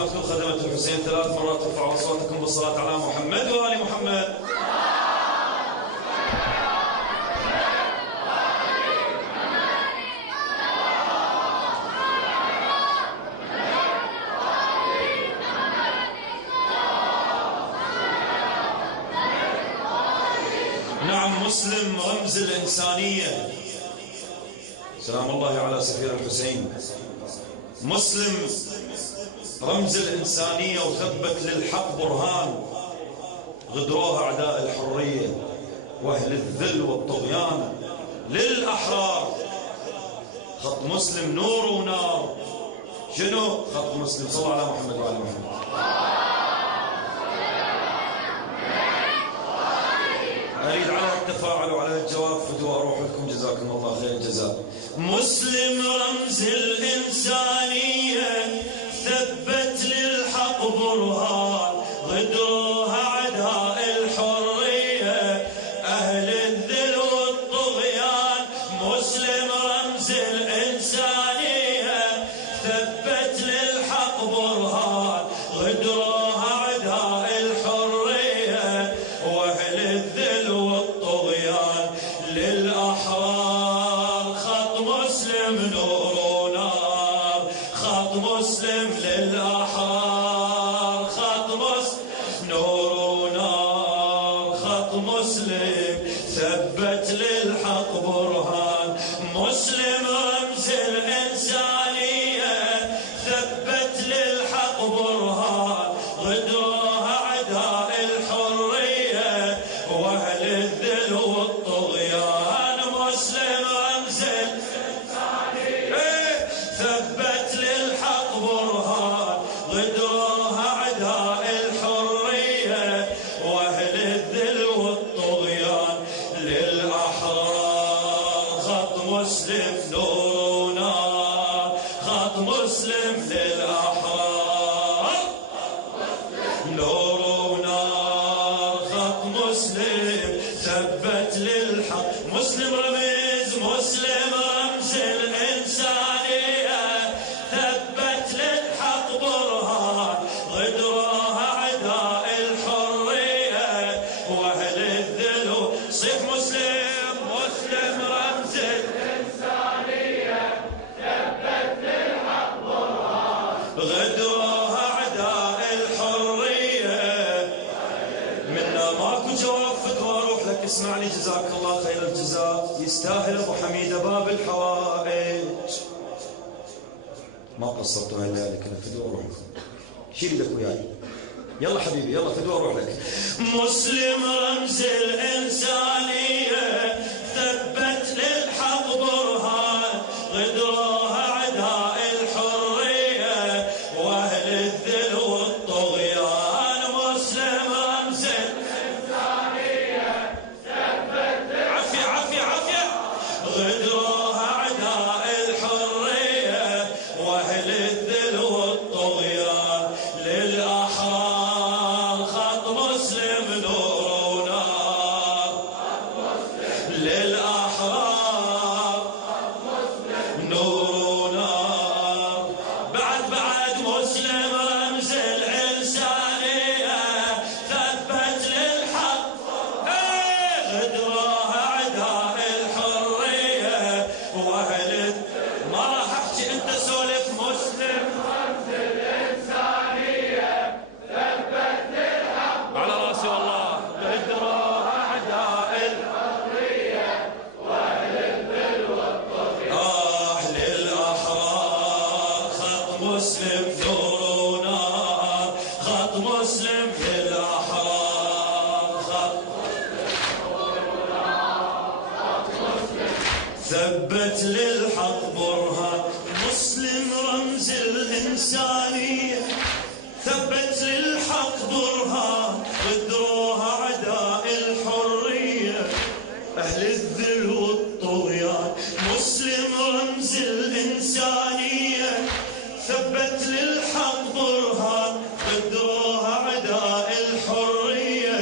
مكتوب خدمة الحسين 3 مرات ارفعوا أصواتكم بالصلاة على محمد وآل محمد. نعم، مسلم رمز الإنسانية. سلام الله على سفير الحسين. مسلم رمز الإنسانية وثبت للحق برهان غدروها أعداء الحرية وأهل الذل والطغيان للأحرار. خط مسلم نور ونار. شنو خط مسلم؟ صلوا على محمد وعلى محمد. أريد على التفاعل وعلى الجواب فتوى أروح لكم، جزاكم الله خير الجزاء. مسلم رمز الإنسانية ثبت للحق برهان غدروها أعداء الحرية أهل الذل والطغيان. مسلم رمز الإنسانية ثبت للحق برهان غدروها أعداء الحرية وأهل الذل والطغيان للأحرار. خط مسلم نور ونار. خط مسلم للأحرار. خط مسلم نور ونار. خط مسلم ثبت للحق برهان. مسلم رمز الإنسانية ثبت للحق برهان غدروها أعداء الحرية وأهل الذل والطغيان. مسلم رمز الإنسانية ثبت للحق برهان غدروها أعداء الحرية وأهل الذل والطغيان للأحرار. خط مسلم نور ونار. خط مسلم للأحرار نور ونار. خط مسلم ثبت للحق. مسلم رمز. مسلم رمز الإنسانية ثبت للحق برهان غدروها أعداء الحرية وأهل الذل. صيح مسلم. مسلم رمز الإنسانية ثبت للحق برهان غدروها أعداء الحرية. منا ماكو جواب فتوى أروح لك. اسمعني جزاك الله خير الجزاء. يستاهل أبو حميدة باب الحوائج. ما قصرتوا هاي الليالي كلها. فدوى أروح لكم. شيل لك وياي. يلا حبيبي يلا فدوى أروح لك. مسلم رمز الإنسانية ثبت للحق برهان غدروها أعداء الحرية وأهل الذل والطغيان. مسلم رمز الإنسانية ثبت عافية عافية عافية غدروها أعداء الحرية وأهل الذل والطغيان للأحرار. خط مسلم نور ونار. للأحرار نور ونار. بعد مسلم رمز الإنسانية ثبت للحق غدروها أعداء الحرية وأهل. ما راح أحكي أنت سولف. مسلم رمز الإنسانية ثبت للحق على راسي والله غدروها أعداء الحرية وأهل الذل والطغيان للأحرار. خط مسلم نور ونار. خط مسلم للأحرار. خط ثبت للحق برهان. مسلم رمز الإنسانية ثبت للحق برهان غدروها أعداء الحرية أهل الذل والطغيان. مسلم رمز الإنسانية ثبت للحق برهان غدروها أعداء الحرية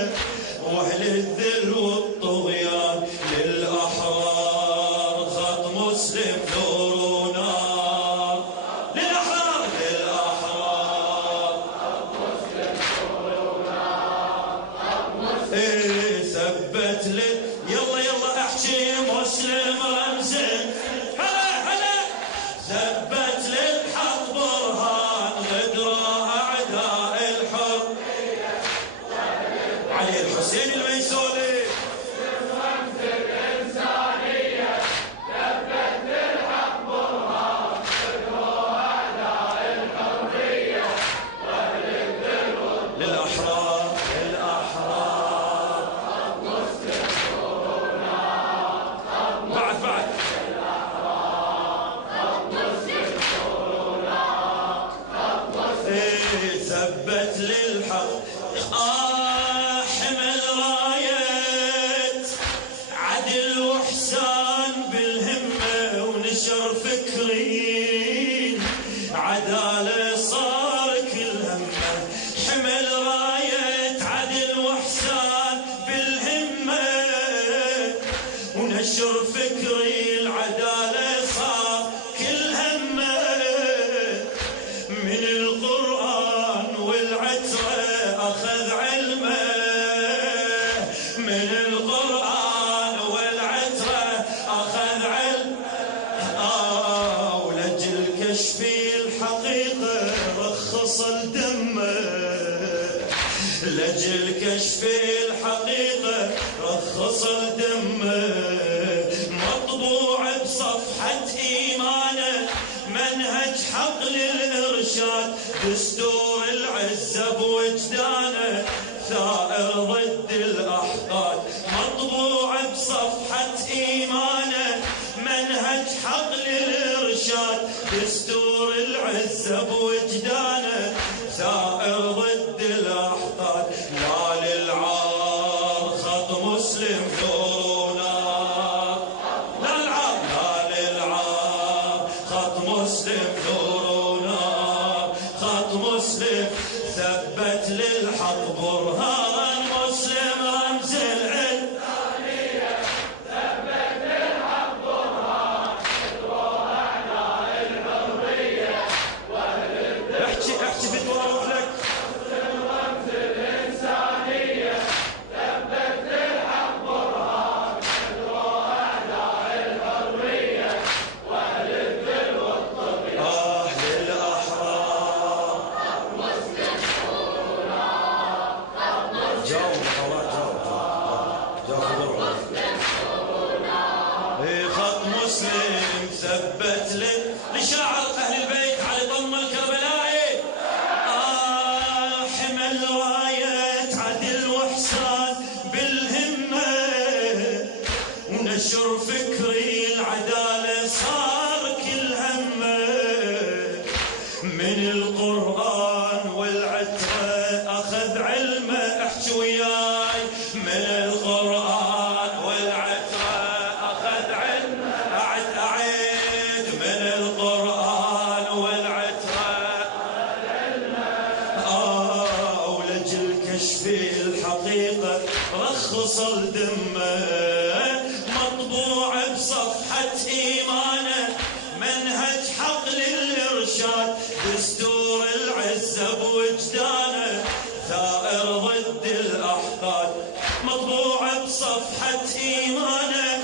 وأهل الذل والطغيان للأحرار. خط مسلم نور ونار. للأحرار. للأحرار ولجل كشف الحقيقة رخص الدم، مطبوع بصفحة إيمانه منهج حق للإرشاد، دستور العزة بوجدانه ثائر ضد الأحقاد. مطبوع بصفحة إيمانه منهج حق للإرشاد، دستور العزة بوجدانه ثائر ضد الأحقاد. لا للعار خط مسلم نورنا، لا للعار، لا للعار خط مسلم نورنا، خط مسلم ثبت للحق برهان، مسلم رمز العلم ثبت للحق برهان، ادروا اعداء الحريه واهل. احكي في دواروح لك. مسلم رمز الانسانيه ثبت للحق برهان، ادروا اعداء الحريه واهل الذل والطغيان. للاحرار مسلم نورنا، جاوب خط مسلم ثبت لشاعر اهل البيت علي ضم الكربلائي. حمل راية عدل واحسان بالهمة، ونشر فكري العدالة صار كل همه، من القرآن والعترة أخذ علمه. احكي وياي. من القرآن والعترة أخذ علمه، أعد من القرآن والعترة أخذ علمه. ولجل كشف الحقيقة رخص الدمه، مطبوع بصفحة إيمانه منهج حق للإرشاد، دستور العزة بوجدانه ثائر ضد الأحقاد. مطبوع بصفحة إيمانه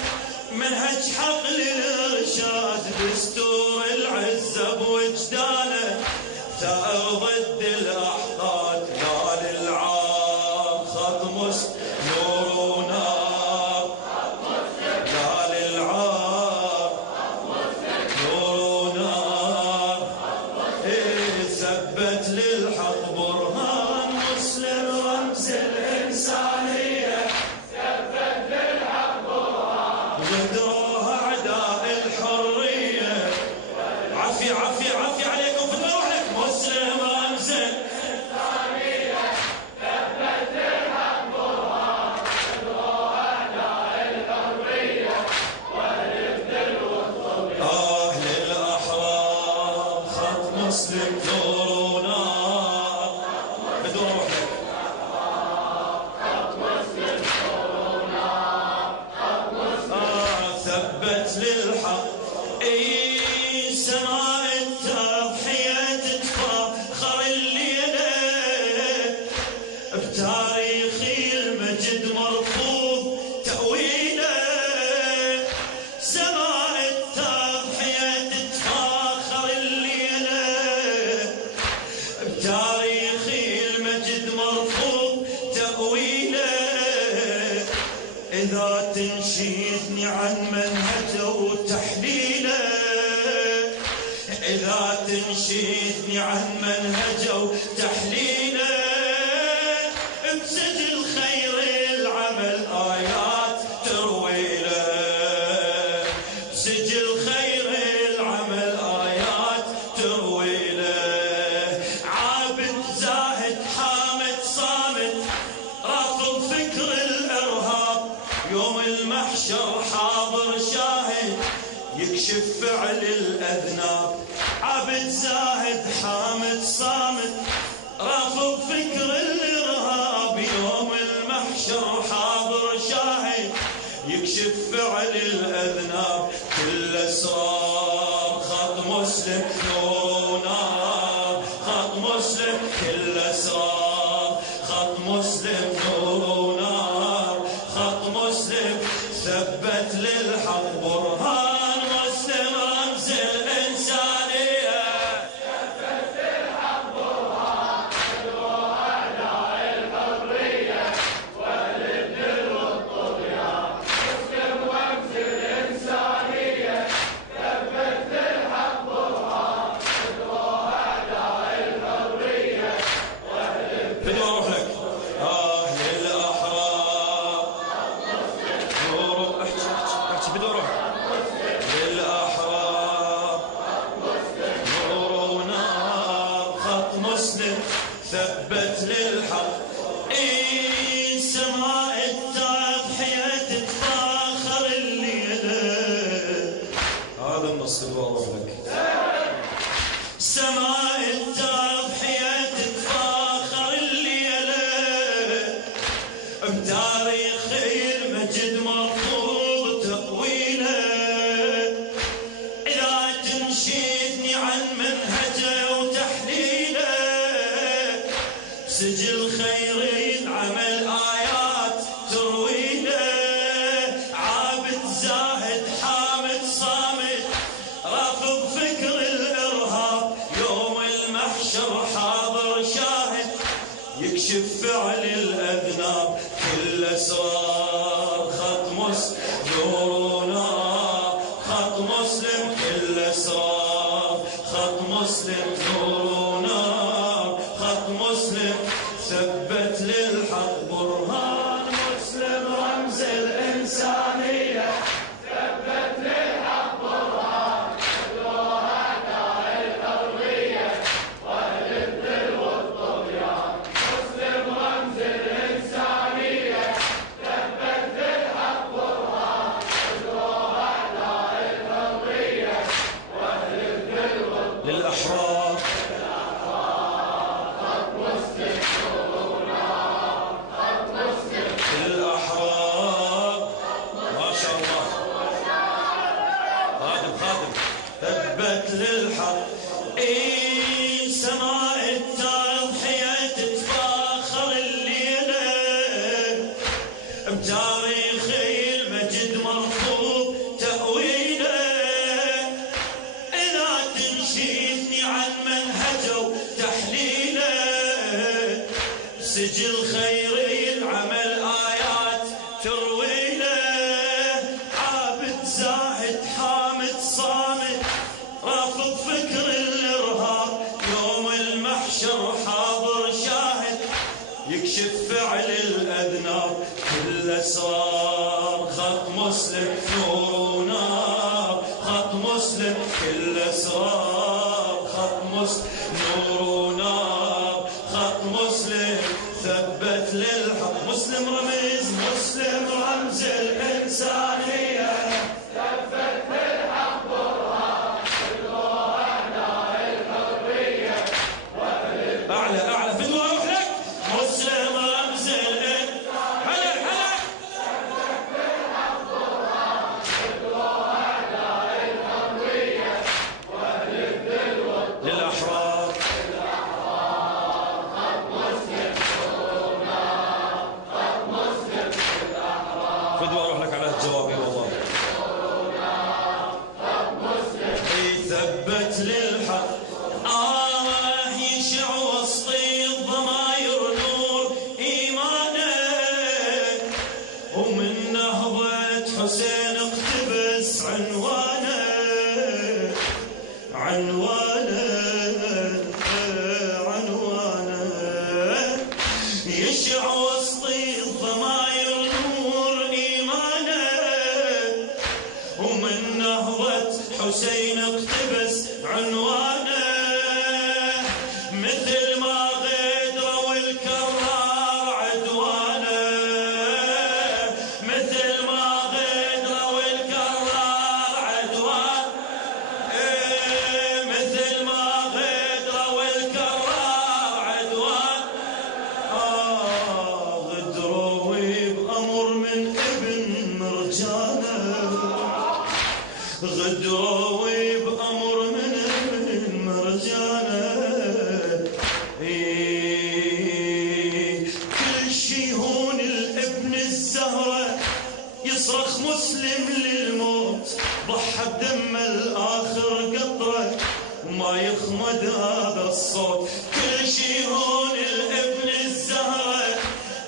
منهج حق للإرشاد، دستور العزة بوجدانه ثائر ضد الأحقاد. لا للعار خط مسلم نور ونار، لا للعار نور ونار، ثبت للحق برهان، مسلم رمز الإنسانية ثبت للحق برهان، ودروها أعداء الحرية. عفي عفي عفي عليكم في روحك. مسلم رمز الإنسانية ثبت للحق برهان، ودروها أعداء الحرية وأهل الذل والطغيان. للأحرار خط مسلم نور ونار، بدون روحك. خط مسلم نور ونار، خط مسلم ثبت للحق. سماء التضحية تتفاخر الليلة، بتاريخ المجد مرفوض تأويله. سماء التضحية تتفاخر الليلة، بتاريخ المجد مرفوض تأويله. إذا تنشيدني عن منهجه وتحليله، إذا تنشيدني عن منهجه وتحليله، بسجل خير العمل آيات ترويله، بسجل خير العمل آيات ترويله. عابد زاهد حامد صامت رافض فكر الإرهاب، يوم المحشر حاضر شاهد يكشف فعل الأذناب. عابد زاهد حامد صامت رافض فكر الإرهاب، يوم المحشر حاضر شاهد يكشف فعل الأذناب. كل أسرار خط مسلم نور ونار، خط مسلم كل أسرار خط مسلم نور ونار، خط مسلم ثبت للحق برهان، مسلم رمز الإنسانية ثبت للحق برهان، ادعو أعداء الحرية هذا النص قد واضح لك. سماء التضحية تتفاخر الليلة بتاريخ المجد مرفوض تقويله. إذا تنشدني عن منهجه وتحليله سجل خير العمل آيات ترويله. عابد زاهد حامد صامد رافض فكر الإرهاب يوم المحشر حاضر شاهد يكشف فعل الأذناب. كل أسرار خط مسلم نورنا خط مسلم. كل أسرار خط مسلم نورنا خط مسلم. ثبت للحق برهان مسلم رمز الإنسانية. ثبت للحق برهان قدوها داعي الحرية واهل الذل والطغيان. مسلم رمز الإنسانية. ثبت للحق برهان قدوها داعي الحرية واهل الذل والطغيان. للأحرار الأحرار ما شاء الله. خادم ثبت للحق. سماء التضحية تتفاخر الليلة بتاريخ المجد مرفوض تأويله. إذا تنشدني عن منهجه وتحليله سجل خير العمل آيات ترويله. عابد زاهد حامد صامد رافض فكر الإرهاب يوم المحشر حاضر شاهد يكشف فعل الأذناب. كل أسرار خط مسلم نور ونار خط مسلم. كل أسرار خط مسلم نور ونار خط مسلم. ثبت للحق مسلم رمز مسلم رمز الإنسانية. ثبت للحق برهان قدوها داعي الحرية واهل أعلى فدوى أروح لك. مسلم رمز الإنسانية. هلا ثبت للحق برهان قدوها داعي الحرية واهل الذل والطغيان. للأحرار فدوى أروح لك على الجواب والله. ثبت للحق يشع وسط الضماير نور إيمانه. ومن نهضة حسين اقتبس عنوانه يشع وسط الضماير نور إيمانه. ومن نهضة حسين اقتبس عنوانه. مثل ما غدر والكرار عدوانه. مثل ما غدر والكرار عدوانه. مثل ما غدر والكرار عدوانه. غدروا بأمر من ابن مرجانه. غدروا بأمر من ابن مرجانه. كل شي هون الابن الزهرة يصرخ مسلم للموت. ضحى بدم الآخر قطرة وما يخمد هذا الصوت. كل شي هون الابن الزهرة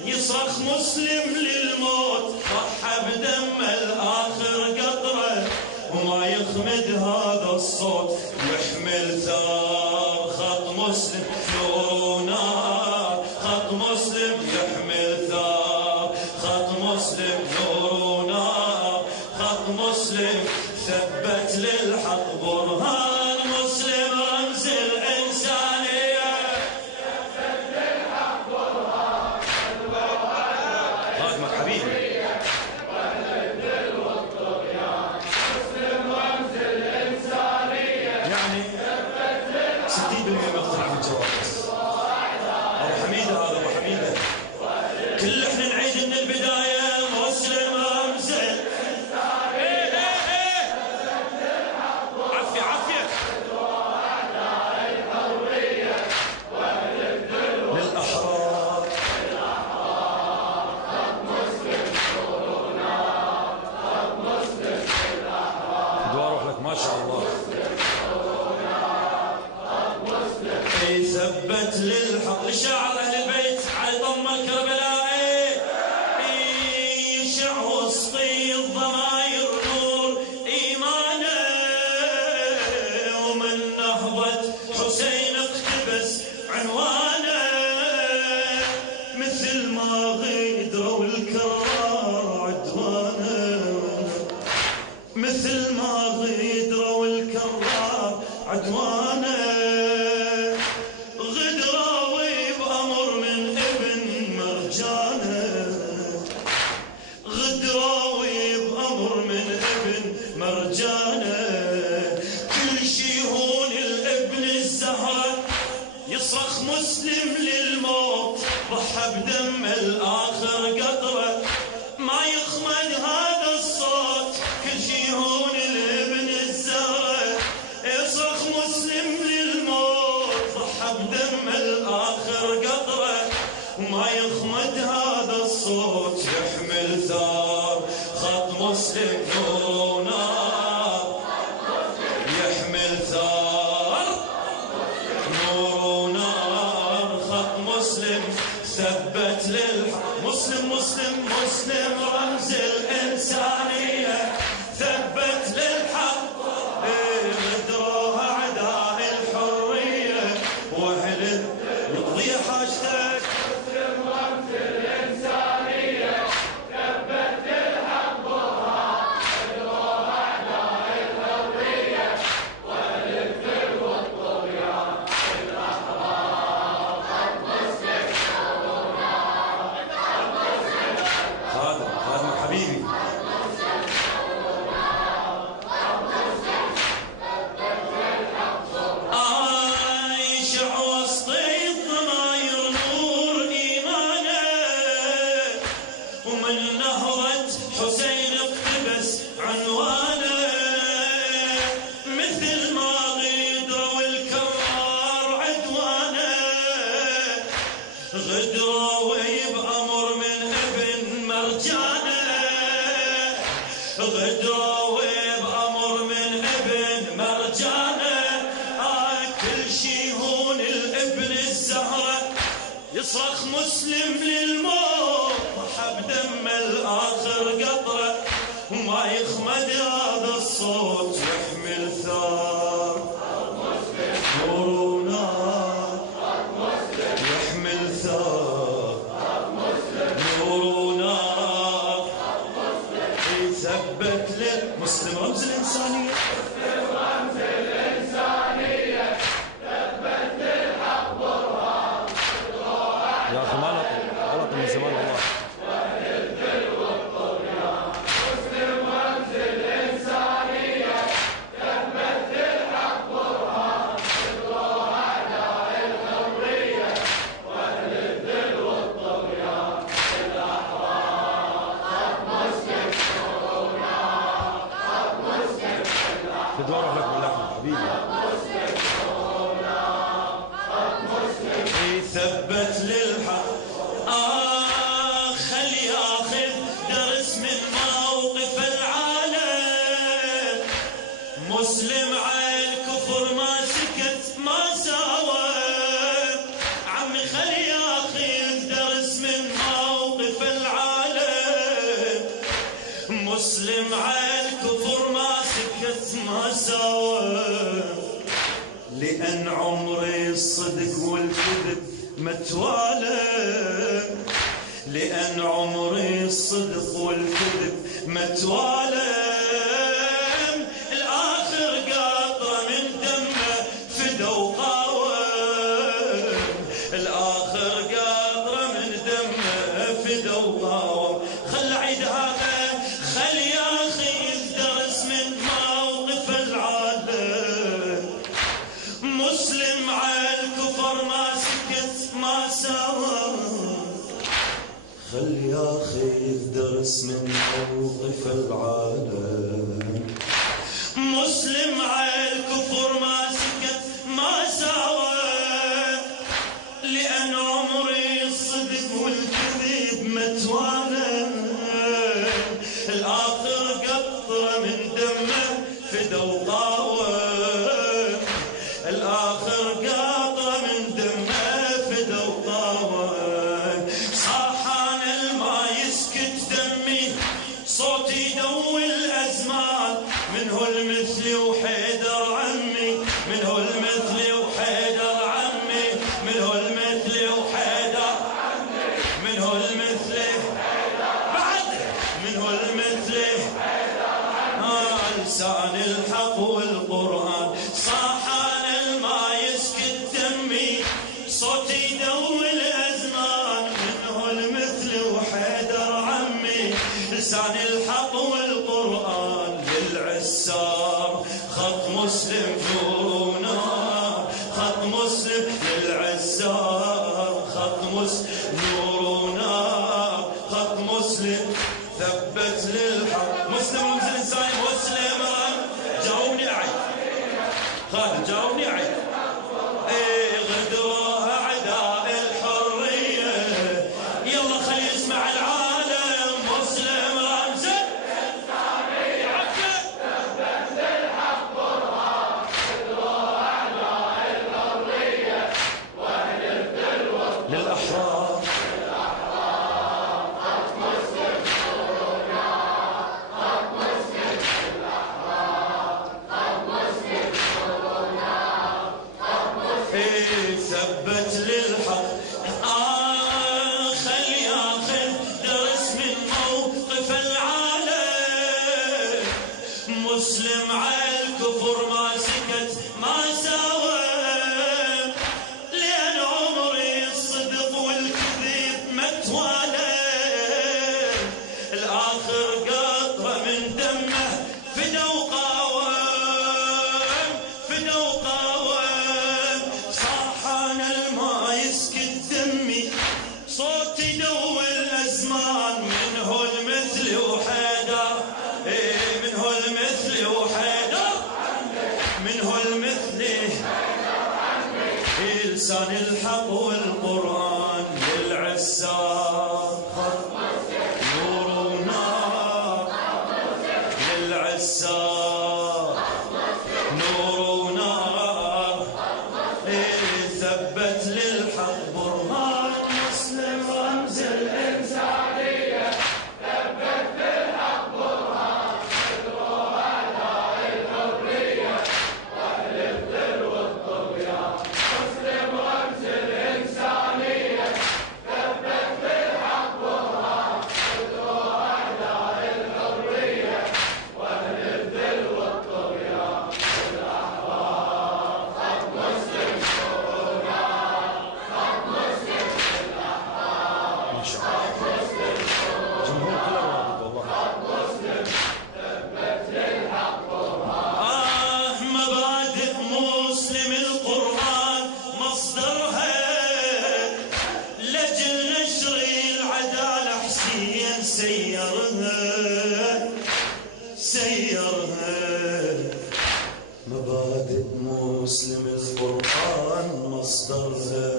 يصرخ مسلم للموت. ضحى بدم الآخر قطرة وما يخمد هذا الصوت. يحمل ثار خط مسلم نور ونار خط مسلم. يحمل ثار خط مسلم نور ونار خط مسلم. ثبت للحق برهان مسلم رمز الإنسانية. ثبت للحق برهان خادمك حبيبي. واهل الذل والطغيان. مسلم رمز الإنسانية. 60% مقتنع بالجواب. ابو حميده هذا ابو حميده. كل احنا نعيد من البدايه. مسلم امزل عافيه عافيه للاحرار. دوا اروح لك ما شاء الله. ثبت للحق لشاعر اهل البيت علي ضم الكربلائي. يشع وسطي الضماير نور ايمانه ومن نهضة حسين اقتبس عنوانه. مثل ما غيدروا الكرار عدوانه. مثل ما غيدروا الكرار عدوانه. غدراوي بأمر من ابن مرجانه. غدراوي بأمر من ابن مرجانه. كل شي هون الابن الزهرة يصرخ مسلم للموت. ضحى بدم الآخر قطرة ما يخمد هذا الصوت. كل شي هون الابن الزهرة يصرخ مسلم للموت. ضحى بدم الآخر قطرة وما يخمد هذا الصوت. يحمل ثار خط مسلم نور ونار. يحمل ثار نور ونار. خط مسلم ثبت للحق. مسلم مسلم مسلم رمز الإنسانية. ثبت للحق غدروها أعداء الحرية. واهل يقضي حاجتك. مسلم رمز الإنسانية. ثبت للحق غدروها أعداء الحرية. واهل الذل والطغيان الأحرار. مسلم خادم حبيبي. يشع وسطي الضماير نور إيمانه ومن نهضة حسين اقتبس عنوانه. مثل ما غدروا الكرار عدوانه. غدراوي بأمر من ابن مرجانه. غدراوي بأمر من ابن مرجانه. كل شي هون الابن الزهرة يصرخ مسلم للموت. ضحى بدم الآخر قطرة وما يخمد هذا الصوت. يحمل ثار نور ونار. يحمل ثار نور ونار. يثبت للمسلم رمز الإنسانية. يا أخي ما غلط من زمان والله. مسلم رمز الإنسانية. ثبت للحق برهان. غدروها أعداء الحرية. وأهل الذل والطغيان الأحرار. مسلم ونار. مسلم بدور أروح لك بالله حبيبي. ثبت للحق. خل ياخذ درس من موقف العالم. مسلم على الكفر ما سكت ما ساوى. عمي خل ياخذ درس من موقف العالم. مسلم على الكفر ما سكت ما ساوى. لأن عمري الصدق والكذب متوالى. لأن عمري الصدق والكذب متوالى. الآخر قاطرة من دمه فدا وقاوم. الآخر قاطرة من دمه فدا وقاوم. خل عيد هذا. خل يا أخي الدرس من موقف العالم. مسلم خل ياخذ درس من موقف العالم. مسلم على الكفر ما سكت ما ساوى، لأن عمري الصدق والكذب متوانا. الآخر قطرة من دمه فدا وطاوى، الآخر قطرة من دمه فدا وطاوى. صاحان الما يسكت دمي صوتي يدوي الأزمان، من هو المثلي وحيدر عمي، من هو المثلي وحيدر عمي، من هو المثلي وحيدر عمي، من هو المثلي بعد، من هو المثلي لسان الحق والقرآن. صاحان الما يسكت دمي صوتي يدوي الأزمان، من هو المثلي وحيدر عمي، لسان الحق والقرآن. للعسار خط مسلم جونا، خط مسلم للعسار، خط مسلم نورنا، خط مسلم ثبت للحق. مسلم ومسلم سايب مسلم جاوبني أعيد خالد جاوبني أعيد. ايه غدروها أعداء الحرية، يلا خلي يسمع العالم. مسلم رمزه للأحرار. ثبت للحق. خل ياخذ درس من موقف العالم. مسلم على الكفر ما سكت ما ساوى، لأن عمري الصدق والكذب متوالى. الآخر قطرة من دمه فدا وقاوم، فدا وقاوم. صاحان الما يسكت دمي صوتي يدوي الأزمان، من هو المثل وحيدر، من هو المثل وحيدر، من هو المثل لسان الحق والقرآن. للعسار نور ونار، للعسار نور ونار، ثبت للحق برهان. مسلم رمز الإنسانية، ثبت للحق برهان. قدروا أعداء الحرية وأهل الذل والطغيان. مسلم رمز الإنسانية، ثبت للحق برهان. قدروا أعداء الحرية وأهل الذل والطغيان. الأحرار خط مسلم شونا، خط مسلم الأحرار، ما شاء الله خط مسلم جمهور كله رابط والله. خط مسلم ثبت للحق برهان. مبادئ مسلم القرآن مصدرها، لجل نشر العدالة حسين سيرها، سيرها. مبادئ مسلم القرآن مصدرها،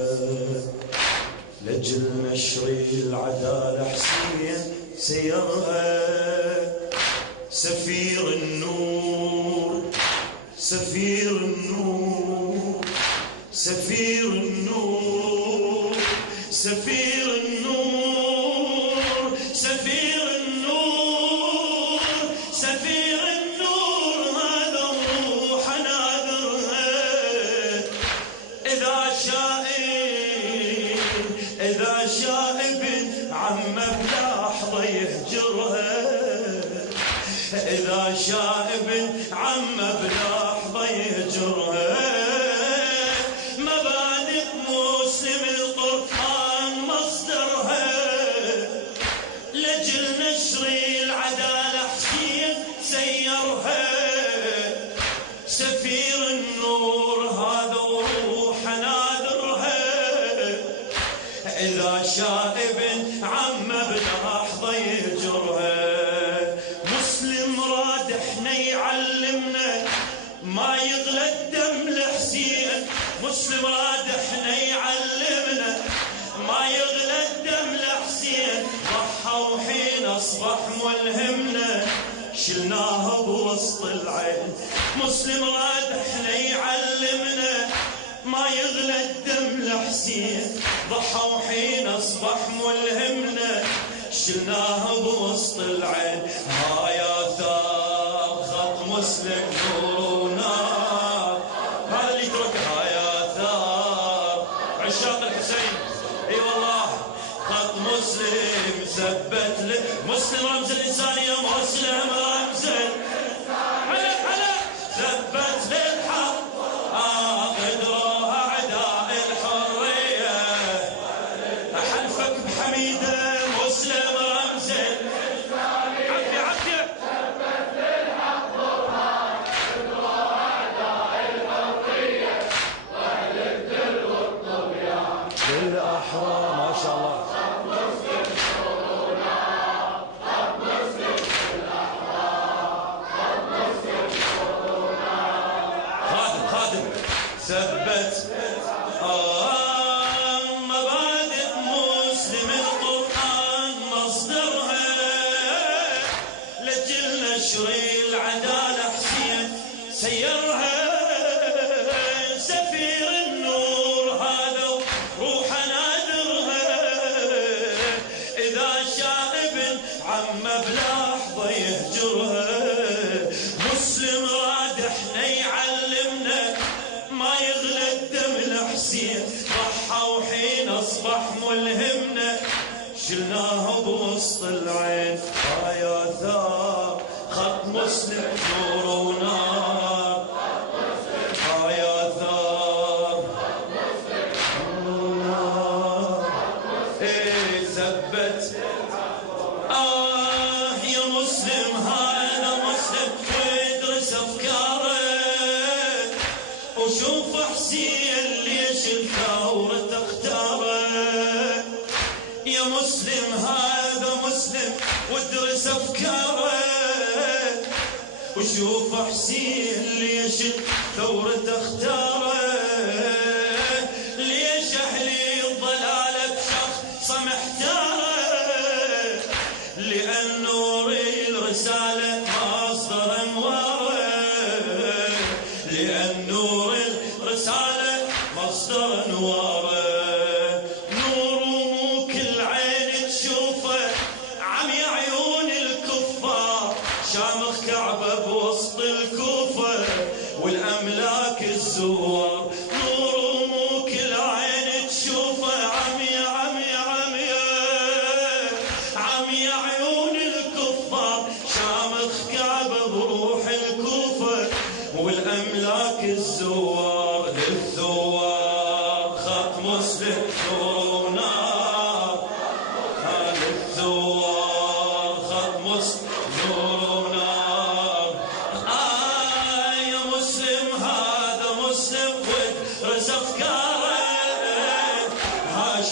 لجل نشر العدالة حسين سيرها. سفير النور، سفير النور، سفير النور، سفير النور، سفير النور، سفير النور. هذا روح نادرها. إذا شائب، إذا شائب عم بلحظة يهجرها، إذا شائب عم بلحظة يهجرها. مبادئ مسلم القرآن مصدرها، لجل نشر العدالة حسين سيرها. سفير النور هذا وروح نادرها، إذا شائب عم ما يغلى الدم لحسين. مسلم راد احنا يعلمنا ما يغلى الدم لحسين. ضحى وحين اصبح ملهمنا شلناها بوسط العين. مسلم راد احنا يعلمنا ما يغلى الدم لحسين. ضحى وحين اصبح ملهمنا شلناها بوسط العين. ها يا ثار خط مسلم نور ونار. هذا اللي يتركها يا ثار عشاق الحسين. اي والله خط مسلم ثبت لك. مسلم رمز الانسانيه. مسلم رمز على ثبت للحق. قدروها اعداء الحريه. احلفك بحميده مسلم رمز عافيه عافيه. ثبت للحق برهان. قدروها اعداء الحريه واهل الذل والطغيان. للاحرار ما شاء الله. ثبت مبادئ مسلم القرآن مصدرها لجل نشر العدالة حسين سيرها. سفير النور هذا روح نادرها. إذا شائب عم بلحظة يهجرها. مسلم راد احنا يعلمنا ما يغلى الدم لحسين. ضحى وحين اصبح ملهمنا شلناها بوسط العين. يا ثار خط مسلم نور ونار. يا ثار نور ونار. ايه ثبت. يا مسلم هذا مسلم وادرس افكاره. وشوف حسين ليش الثورة تختاره. يا مسلم هذا مسلم وادرس افكاره. وشوف حسين ليش الثورة تختاره. ليش اهلي الضلالة بشخص محتاره. لان نور الرسالة مصدر انواره. لان نور الرسالة مصدر انواره. نور مو كل عين تشوفه عمي عيون الكفار. شامخ كعبة بوسط الكوفة والاملاك الزوار. نور مو كل عين تشوفه عمي عيون الكفار. شامخ كعبة بروح الكوفة والاملاك الزوار. للثوار خط مسلم نور ونار. للثوار خط مسلم نور ونار. يا مسلم هذا مسلم وادرس افكاره.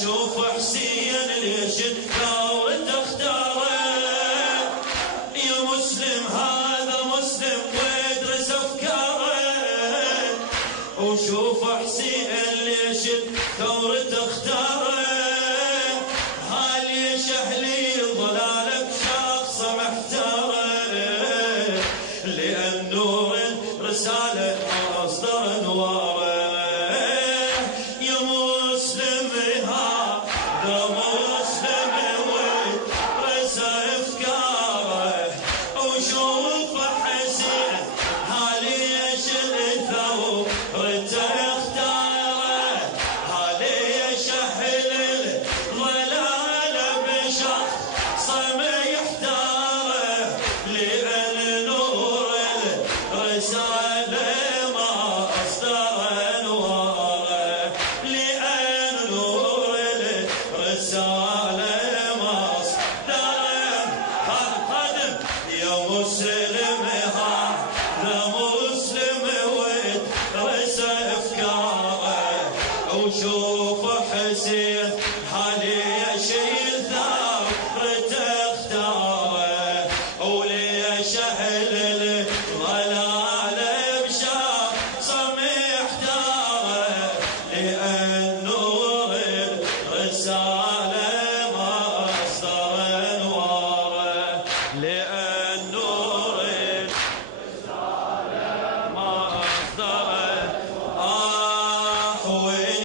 شوف حسين ليش الثورة تختاره. يا مسلم هذا مسلم وادرس افكاره. وشوف حسين ليش الثورة تختاره. ليش اهلي